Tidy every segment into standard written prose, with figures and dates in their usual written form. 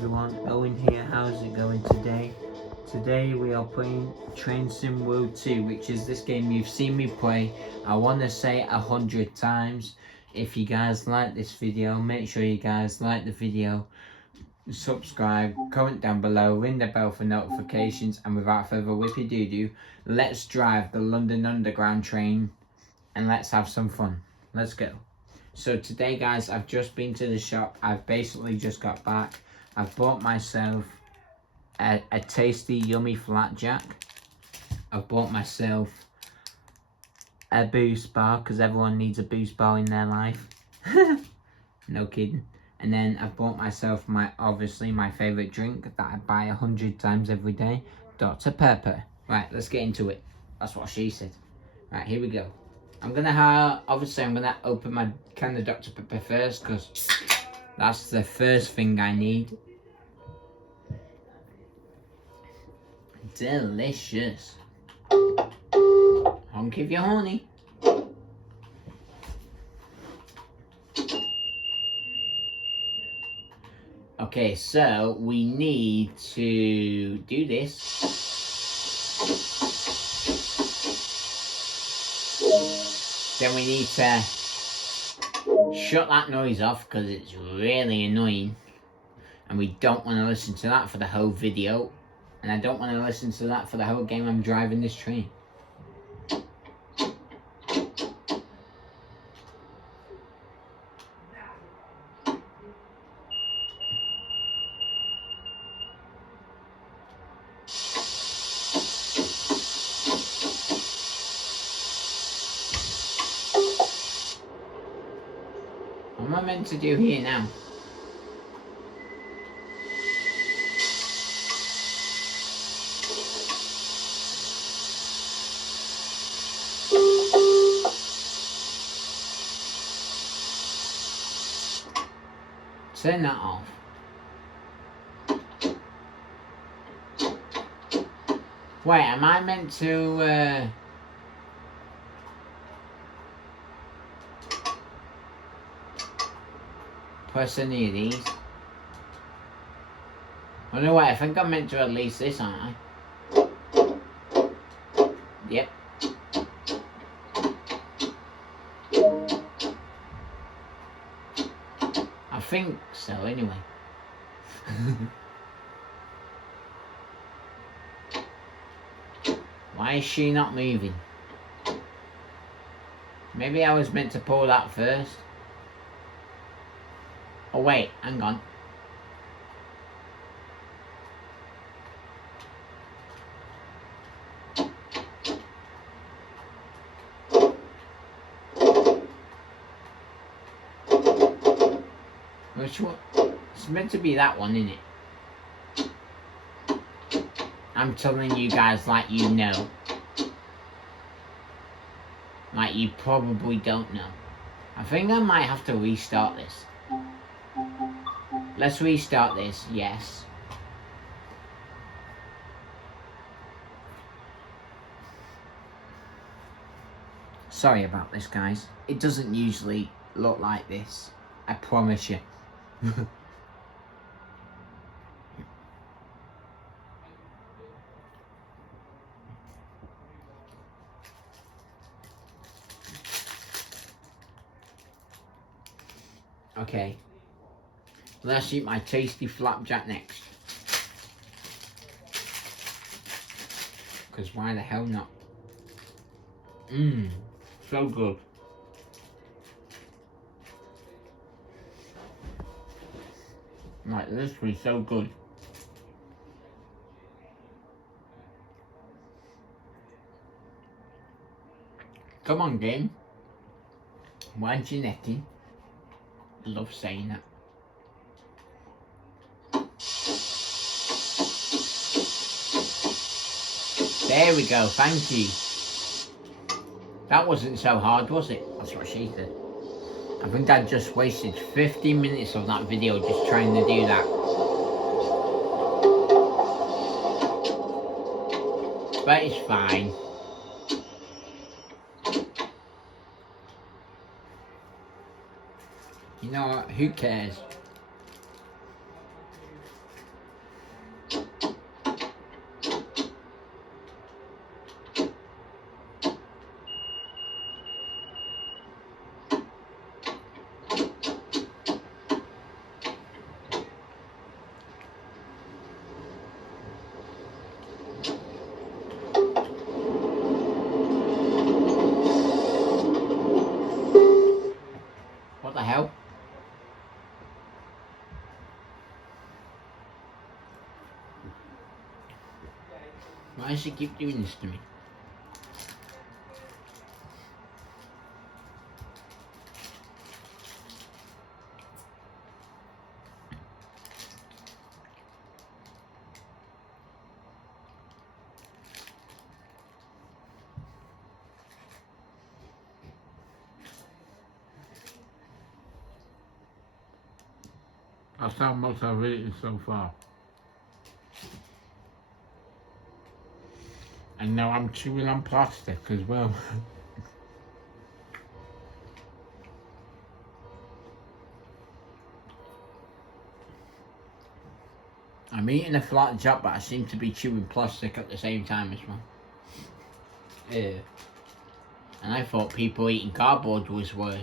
everyone, Owen here. How's it going today? Today we are playing Train Sim World 2, which is this game you've seen me play, I want to say 100 times. If you guys like this video, make sure you guys like the video, subscribe, comment down below, ring the bell for notifications, and without further whippy-doo-doo, let's drive the London Underground train and let's have some fun. Let's go. So today guys, I've just been to the shop. I've basically just got back. I've bought myself a tasty yummy flapjack. I've bought myself a boost bar because everyone needs a boost bar in their life. No kidding. And then I've bought myself obviously my favourite drink that I buy 100 times every day, Dr. Pepper. Right, let's get into it. That's what she said. Right, here we go. I'm gonna open my can of Dr. Pepper first because that's the first thing I need. Delicious. Honk if you're horny. Okay, so we need to do this. Then we need to shut that noise off because it's really annoying. And we don't want to listen to that for the whole video. And I don't want to listen to that for the whole game I'm driving this train. What am I meant to do here now? Turn that off. Wait, am I meant to press any of these? Oh no, wait, I think I'm meant to release this, aren't I? Yep. I think so, anyway. Why is she not moving? Maybe I was meant to pull that first. Oh wait, hang on. Which one? It's meant to be that one, isn't it? I'm telling you guys like you know. Like you probably don't know. I think I might have to restart this. Let's restart this, yes. Sorry about this, guys. It doesn't usually look like this. I promise you. Okay. Let's eat my tasty flapjack next. Because why the hell not? Mmm, so good. Like, literally so good. Come on, game. Why'd you necking? Love saying that. There we go, thank you. That wasn't so hard, was it? That's what she said. I think I just wasted 15 minutes of that video just trying to do that. But it's fine. You know what? Who cares? Why does she keep doing this to me? That's how much I've eaten so far. And now I'm chewing on plastic as well. I'm eating a flat jack, but I seem to be chewing plastic at the same time as well. Ew. And I thought people eating cardboard was worse.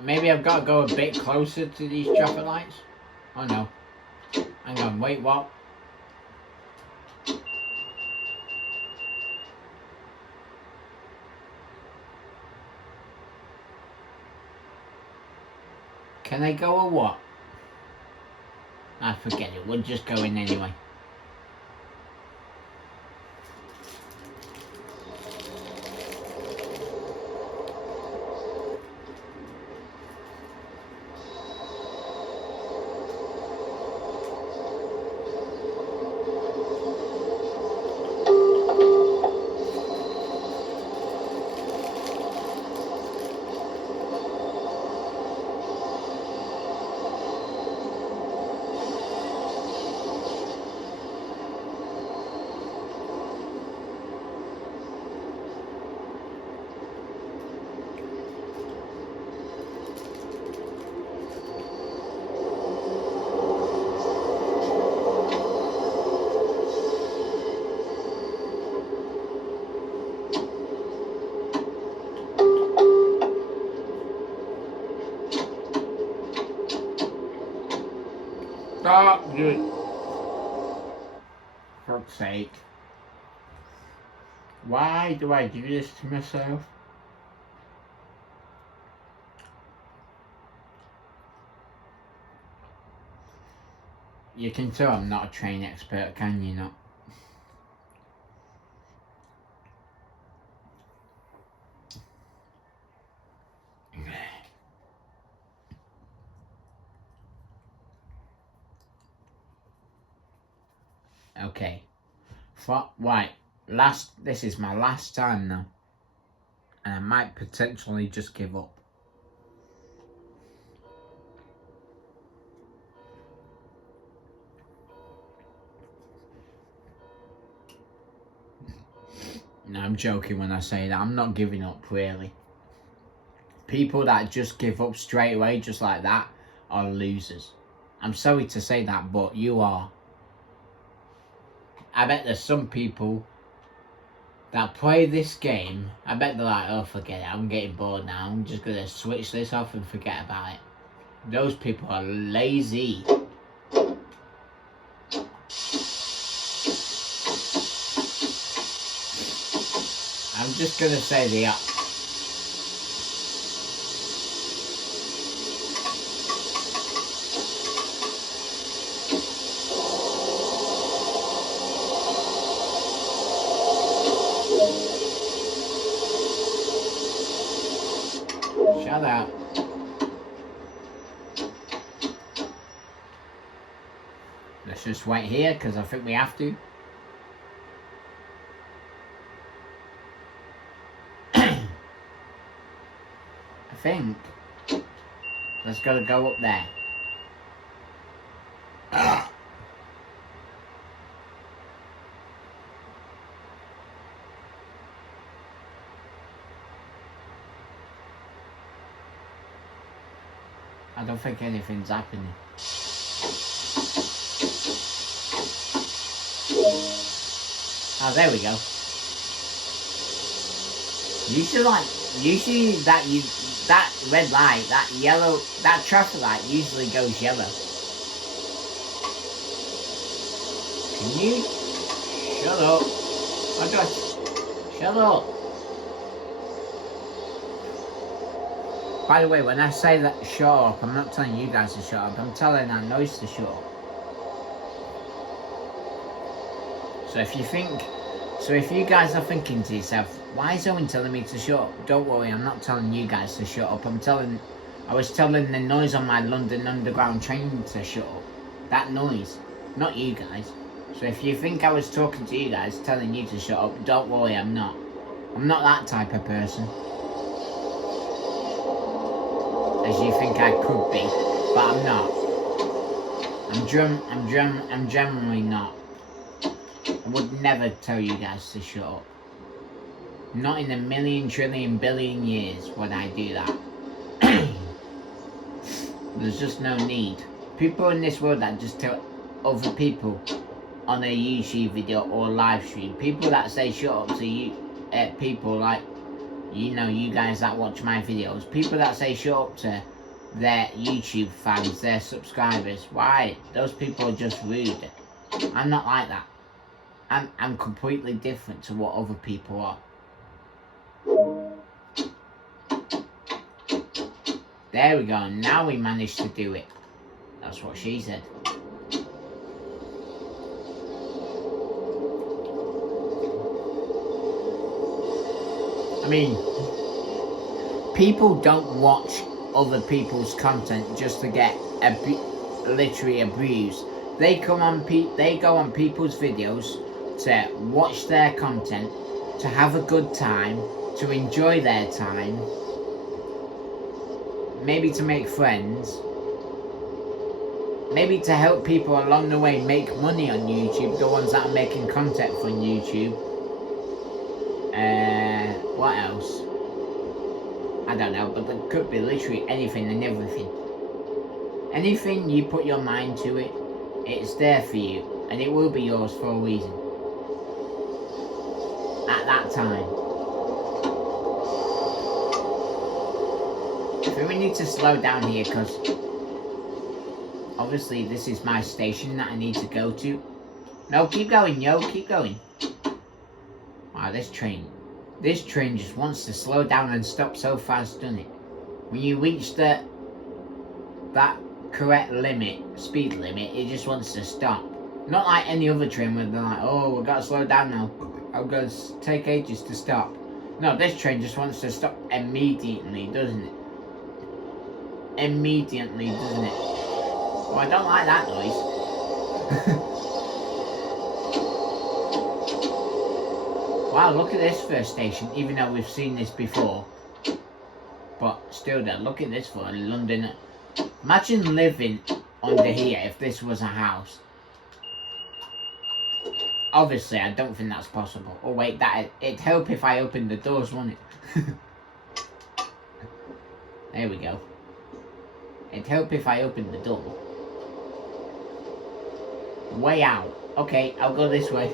Maybe I've got to go a bit closer to these traffic lights. Oh no. Hang on, wait, what? Can I go or what? Ah, forget it, we'll just go in anyway. Stop it. For fuck's sake. Why do I do this to myself? You can tell I'm not a train expert, can you not? Okay. Right. This is my last time now. And I might potentially just give up. No, I'm joking when I say that. I'm not giving up, really. People that just give up straight away, just like that, are losers. I'm sorry to say that, but you are. I bet there's some people that play this game. I bet they're like, oh, forget it. I'm getting bored now. I'm just going to switch this off and forget about it. Those people are lazy. I'm just going to say they are. Shut up. Let's just wait here because I think we have to. I think let's go up there. I don't think anything's happening. Oh, there we go. Usually that red light, that yellow, that traffic light usually goes yellow. Can you shut up? Oh gosh, shut up. By the way, when I say that shut up, I'm not telling you guys to shut up, I'm telling that noise to shut up. So if you guys are thinking to yourself, why is Owen telling me to shut up? Don't worry, I'm not telling you guys to shut up. I was telling the noise on my London Underground train to shut up. That noise, not you guys. So if you think I was talking to you guys, telling you to shut up, don't worry, I'm not. I'm not that type of person. As you think I could be, but I'm not. I'm generally not. I would never tell you guys to shut up. Not in a million, trillion, billion years would I do that. There's just no need. People in this world that just tell other people on a YouTube video or live stream, people that say shut up to you, people like, you know, you guys that watch my videos, people that say shut up to their YouTube fans, their subscribers, why? Those people are just rude. I'm not like that. I'm completely different to what other people are. There we go, now we managed to do it. That's what she said. I mean, people don't watch other people's content just to get literally abused. They go on people's videos to watch their content, to have a good time, to enjoy their time, maybe to make friends, maybe to help people along the way make money on YouTube, the ones that are making content for YouTube. What else? I don't know, but there could be literally anything and everything. Anything you put your mind to it, it's there for you, and it will be yours for a reason. At that time. So we need to slow down here, because obviously this is my station that I need to go to. No, keep going, yo, keep going. Wow, this train just wants to slow down and stop so fast, doesn't it? When you reach that correct limit, speed limit, it just wants to stop. Not like any other train where they're like, oh, we've got to slow down now. I'm going to take ages to stop. No, this train just wants to stop immediately, doesn't it? Immediately, doesn't it? Oh, I don't like that noise. Wow, look at this first station, even though we've seen this before. But still though, look at this for London. Imagine living under here if this was a house. Obviously, I don't think that's possible. Oh wait, it'd help if I opened the doors, wouldn't it? There we go. It'd help if I opened the door. Way out. Okay, I'll go this way.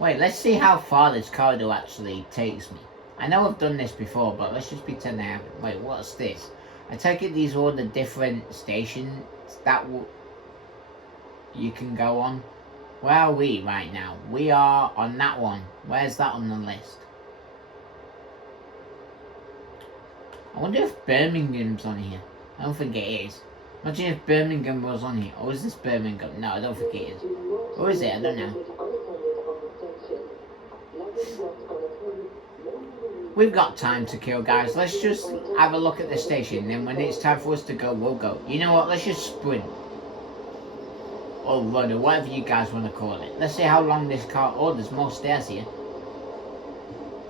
Wait, let's see how far this corridor actually takes me. I know I've done this before, but let's just pretend I haven't. Wait, what's this? I take it these are all the different stations that you can go on. Where are we right now? We are on that one. Where's that on the list? I wonder if Birmingham's on here. I don't think it is. Imagine if Birmingham was on here. Or is this Birmingham? No, I don't think it is. Or is it? I don't know. We've got time to kill, guys. Let's just have a look at the station. Then when it's time for us to go, we'll go. You know what? Let's just sprint. Or run, or whatever you guys want to call it. Let's see how long this car... Oh, there's more stairs here.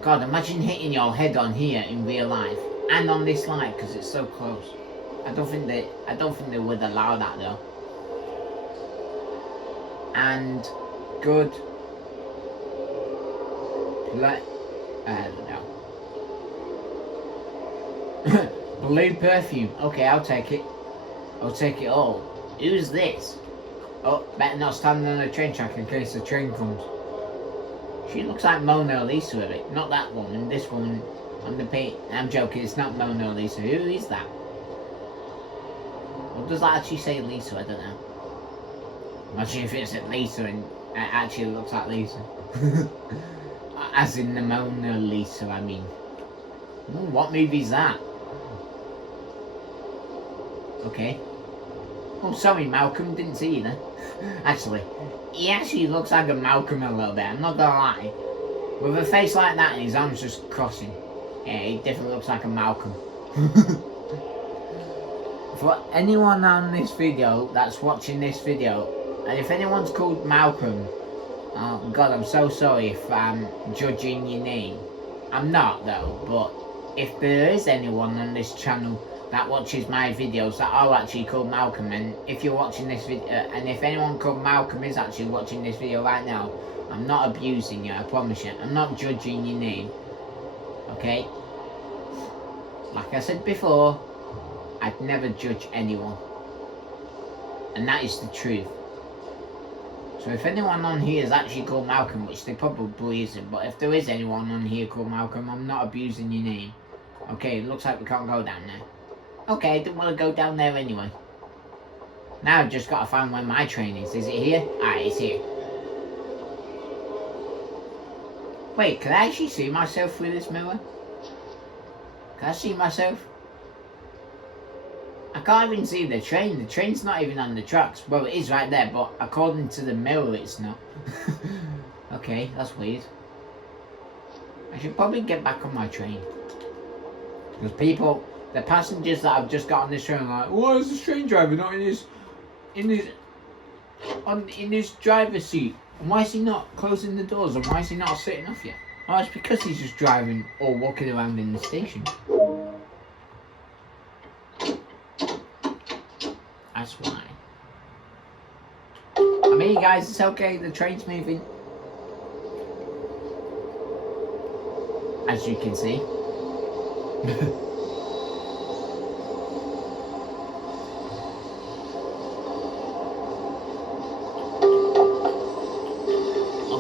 God, imagine hitting your head on here in real life. And on this light, because it's so close. I don't think they would allow that, though. And... good... I don't know. Blue perfume. Okay, I'll take it. I'll take it all. Who's this? Oh, better not stand on the train track in case the train comes. She looks like Mona Lisa with it. Not that woman, this woman on the paint. I'm joking, it's not Mona Lisa. Who is that? Or does that actually say Lisa? I don't know. Imagine if it's Lisa and it actually looks like Lisa. As in the Mona Lisa, I mean. Ooh, what movie is that? Okay. Oh, sorry, Malcolm, didn't see you then. Actually, he actually looks like a Malcolm a little bit, I'm not gonna lie. With a face like that and his arms just crossing. Yeah, he definitely looks like a Malcolm. For anyone on this video that's watching this video, and if anyone's called Malcolm, oh God, I'm so sorry if I'm judging your name. I'm not though, but if there is anyone on this channel that watches my videos that are actually called Malcolm, and if you're watching this video, and if anyone called Malcolm is actually watching this video right now, I'm not abusing you, I promise you. I'm not judging your name, okay? Like I said before, I'd never judge anyone, and that is the truth. So if anyone on here is actually called Malcolm, which they probably isn't, but if there is anyone on here called Malcolm, I'm not abusing your name. Okay, it looks like we can't go down there. Okay, I didn't want to go down there anyway. Now I've just got to find where my train is. Is it here? Ah, it's here. Wait, can I actually see myself through this mirror? Can I see myself? I can't even see the train. The train's not even on the tracks. Well, it is right there, but according to the mirror, it's not. Okay, that's weird. I should probably get back on my train. Because people... The passengers that have just got on this train are like, why is the train driver not in his driver's seat? And why is he not closing the doors? And why is he not sitting off yet? Oh, it's because he's just driving or walking around in the station. That's why. I mean, guys, it's okay. The train's moving. As you can see.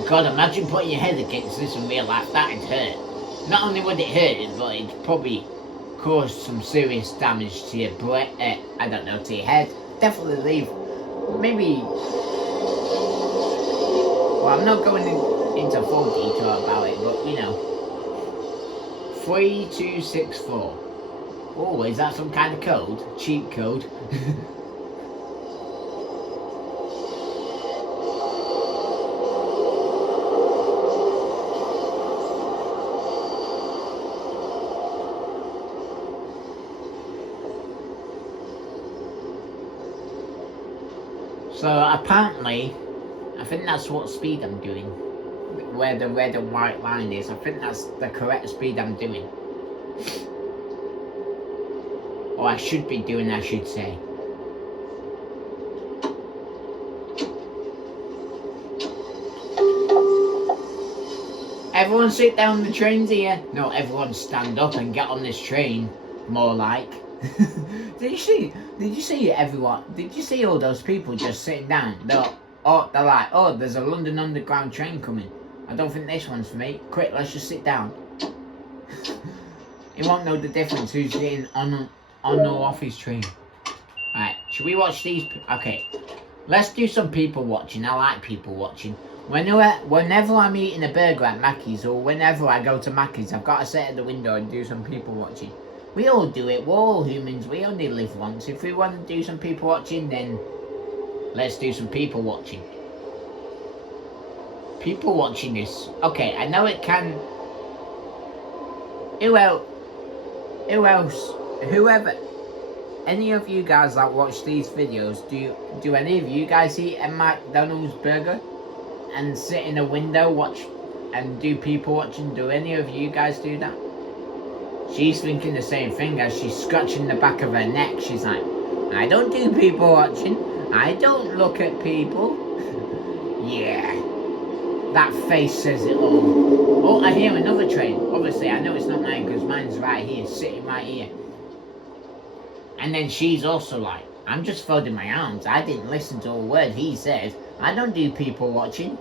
God, imagine putting your head against this in real life, that'd hurt. Not only would it hurt, but it'd probably cause some serious damage to your brain, I don't know, to your head. Definitely leave, maybe, well, I'm not going into full detail about it, but you know, 3264. Oh, is that some kind of code? Cheat code? So apparently, I think that's what speed I'm doing. Where the red and white line is, I think that's the correct speed I'm doing. Or I should be doing, I should say. Everyone sit down, the train's here. No, everyone stand up and get on this train. More like. Did you see everyone? Did you see all those people just sitting down? They're like, oh, there's a London Underground train coming. I don't think this one's for me. Quick, let's just sit down. You won't know the difference who's getting on or off his train. Alright, should we watch these? Okay, let's do some people watching. I like people watching. Whenever I'm eating a burger at Mackey's, or whenever I go to Mackey's, I've got to sit at the window and do some people watching. We all do it, we're all humans, we only live once. If we want to do some people watching, then let's do some people watching. People watching this. Okay, I know it can... Who else? Whoever... Any of you guys that watch these videos, do any of you guys eat a McDonald's burger and sit in a window, watch and do people watching? Do any of you guys do that? She's thinking the same thing as she's scratching the back of her neck. She's like, I don't do people watching. I don't look at people. Yeah. That face says it all. Oh, I hear another train. Obviously, I know it's not mine because mine's right here, sitting right here. And then she's also like, I'm just folding my arms. I didn't listen to a word he says. I don't do people watching.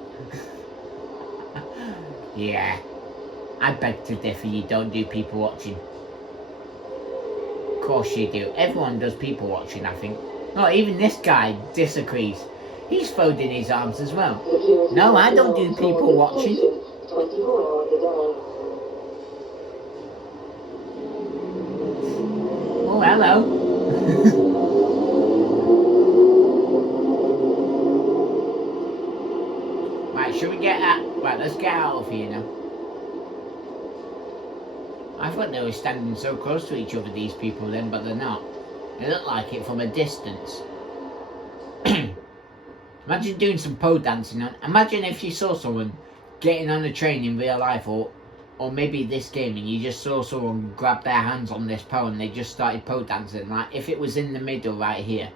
Yeah, I beg to differ, you don't do people watching. Of course you do. Everyone does people watching, I think. No, even this guy disagrees. He's folding his arms as well. No, I don't do people watching. 24 hours a day. Oh, hello. Right, should we get out? Right, let's get out of here now. I thought they were standing so close to each other, these people then, but they're not. They look like it from a distance. Imagine doing some pole dancing on. Imagine if you saw someone getting on a train in real life, or maybe this game, and you just saw someone grab their hands on this pole and they just started pole dancing. Like if it was in the middle right here,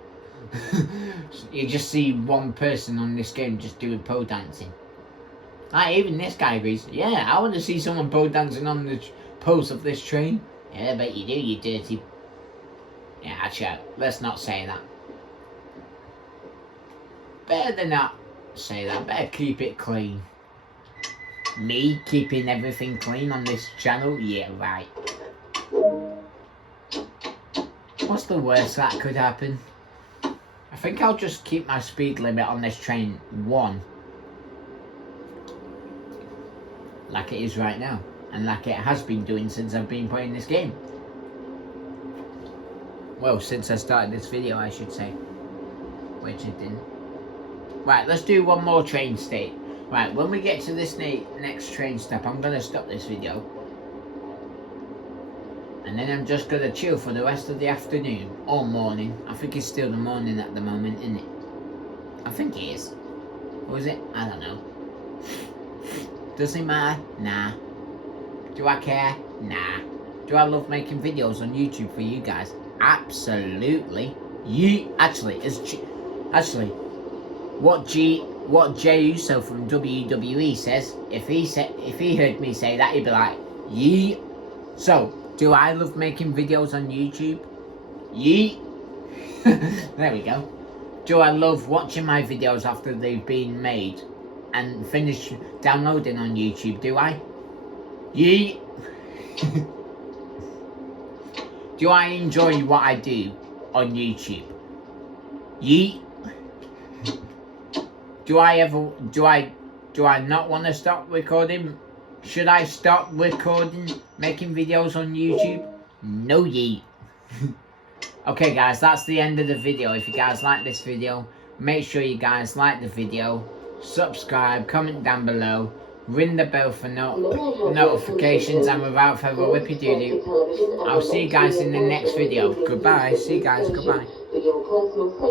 you just see one person on this game just doing pole dancing. Like even this guy agrees. Yeah, I want to see someone pole dancing on the poles of this train. Yeah, I bet you do, you dirty. Yeah, actually, let's not say that. Better than not say that. Better keep it clean. Me keeping everything clean on this channel? Yeah, right. What's the worst that could happen? I think I'll just keep my speed limit on this train 1. Like it is right now. And like it has been doing since I've been playing this game. Well, since I started this video, I should say. Which it didn't. Right, let's do one more train state. Right, when we get to this next train stop, I'm going to stop this video. And then I'm just going to chill for the rest of the afternoon. Or morning. I think it's still the morning at the moment, isn't it? I think it is. Or is it? I don't know. Does it matter? Nah. Do I care? Nah. Do I love making videos on YouTube for you guys? Absolutely. What Jey Uso from WWE says, if he heard me say that, he'd be like, yee. So, do I love making videos on YouTube? Yee. There we go. Do I love watching my videos after they've been made and finished downloading on YouTube? Do I? Yee. Do I enjoy what I do on YouTube? Yee. Do I not want to stop recording? Should I stop recording, making videos on YouTube? No yee. Okay guys, that's the end of the video. If you guys like this video, make sure you guys like the video, subscribe, comment down below, ring the bell for notifications, and without further whippy-doo-doo, I'll see you guys in the next video. Goodbye. See you guys. Goodbye.